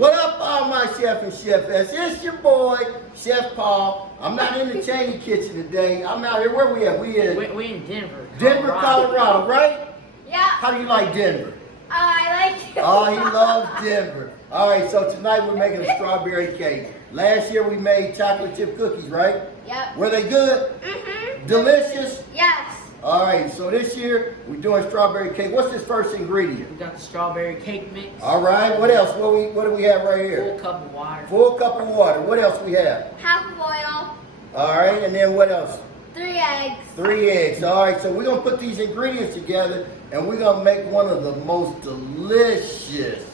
What up, all my chef and chefettes? It's your boy, Chef Paul. I'm not in the Chaney kitchen today. I'm out here. Where we at? We in Denver. Denver, Colorado, right? Yeah. How do you like Denver? I like it. Oh, he loves Denver. All right, so tonight we're making a strawberry cake. Last year we made chocolate chip cookies, right? Yep. Were they good? Mm-hmm. Delicious? Yes. All right, so this year we're doing strawberry cake. What's this first ingredient? We got the strawberry cake mix. All right, what else? What do we have right here? Full cup of water. Full cup of water. What else we have? Half of oil. All right, and then what else? 3 eggs. 3 eggs. All right, so we're going to put these ingredients together, and we're going to make one of the most delicious,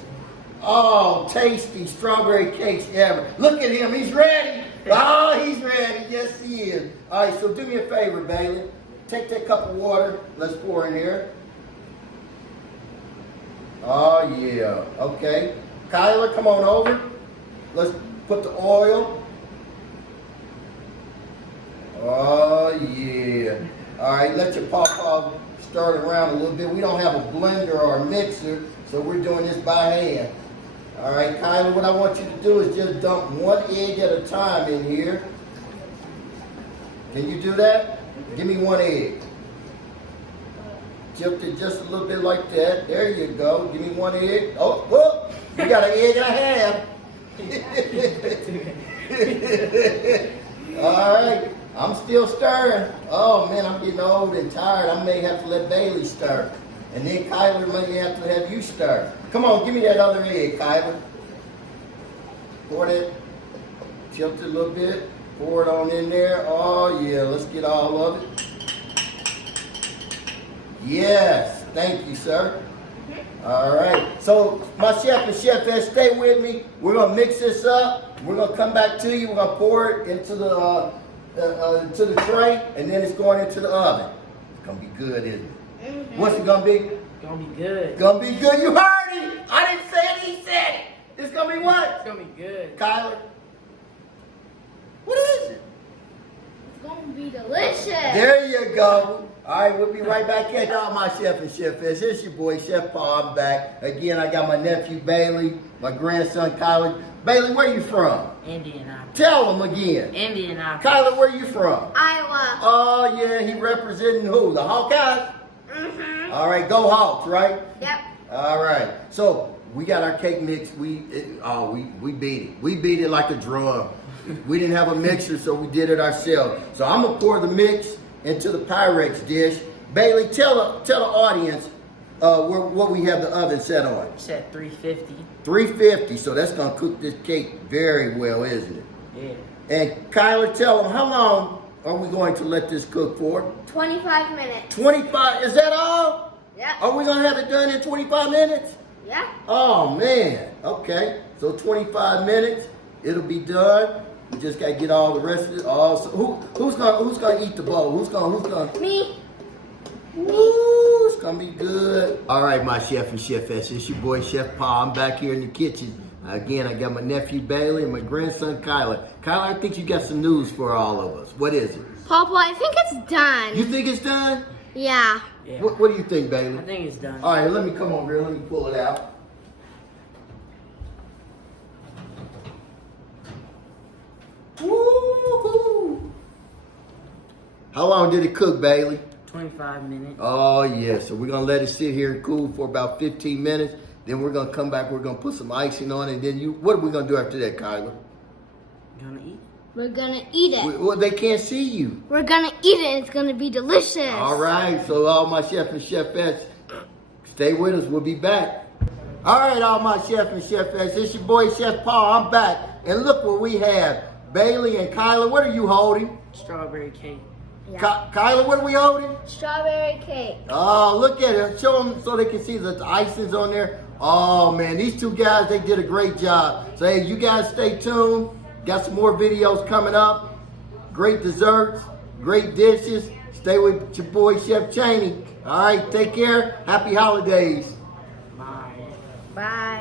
tasty strawberry cakes ever. Look at him. He's ready. Oh, he's ready. Yes, he is. All right, so do me a favor, Bailey. Take that cup of water. Let's pour in here. Oh, yeah. Okay. Kyler, come on over. Let's put the oil. Oh, yeah. All right, let your pawpaw stir it around a little bit. We don't have a blender or a mixer, so we're doing this by hand. All right, Kyler, what I want you to do is just dump 1 egg at a time in here. Can you do that? Give me 1 egg. Tilt it just a little bit like that. There you go. Give me 1 egg. Oh, whoop. You got an egg and a half. All right. I'm still stirring. Oh, man, I'm getting old and tired. I may have to let Bailey stir. And then Kyler may have to have you stir. Come on, give me that other egg, Kyler. Pour that. Tilt it a little bit. Pour it on in there. Oh, yeah. Let's get all of it. Yes. Thank you, sir. All right. So, my chef and chefette, stay with me. We're going to mix this up. We're going to come back to you. We're going to pour it into the tray, and then it's going into the oven. It's going to be good, isn't it? Mm-hmm. What's it going to be? It's going to be good. It's going to be good. You heard him. I didn't say it. He said it. It's going to be what? It's going to be good. Kyler? What is it? It's going to be delicious. There you go. All right, we'll be right back at y'all, my chef and chefettes. It's your boy, Chef Paul. I'm back. Again, I got my nephew, Bailey, my grandson, Kyler. Bailey, where you from? Indianapolis. Tell him again. Indianapolis. Kyler, where you from? Iowa. Oh, yeah, he representing who? The Hawkeyes? Mm-hmm. All right, go Hawks, right? Yep. All right. So, we got our cake mix. We beat it. We beat it like a drug. We didn't have a mixer, so we did it ourselves. So, I'm going to pour the mix into the Pyrex dish. Bailey, tell the audience what we have the oven set on. It's at 350. 350, so that's going to cook this cake very well, isn't it? Yeah. And Kyler, tell them, how long are we going to let this cook for? 25 minutes. 25, is that all? Yeah. Are we going to have it done in 25 minutes? Yeah. Oh, man. Okay, so 25 minutes, it'll be done. We just got to get all the rest of it. So who's gonna eat the bowl? Who's gonna? Me. Ooh, it's gonna be good. All right, my chef and chefettes, it's your boy Chef Paul. I'm back here in the kitchen. Again, I got my nephew Bailey and my grandson Kyler. Kyler, I think you got some news for all of us. What is it? Papa, I think it's done. You think it's done? Yeah. Yeah. What do you think, Bailey? I think it's done. All right, let me come over here. Let me pull it out. Woo-hoo. How long did it cook, Bailey? 25 minutes. Oh, yeah. So we're going to let it sit here and cool for about 15 minutes. Then we're going to come back. We're going to put some icing on it. And then what are we going to do after that, Kyler? Gonna eat? We're gonna eat it. Well, they can't see you. We're gonna eat it. It's gonna be delicious. All right. So all my chef and chefettes, stay with us. We'll be back. All right, all my chef and chefettes. It's your boy, Chef Paul. I'm back. And look what we have. Bailey and Kyler, what are you holding? Strawberry cake. Yeah. Kyler, what are we holding? Strawberry cake. Oh, look at it. Show them so they can see that the icing's on there. Oh, man, these two guys, they did a great job. So, hey, you guys stay tuned. Got some more videos coming up. Great desserts, great dishes. Stay with your boy, Chef Chaney. All right, take care. Happy holidays. Bye. Bye.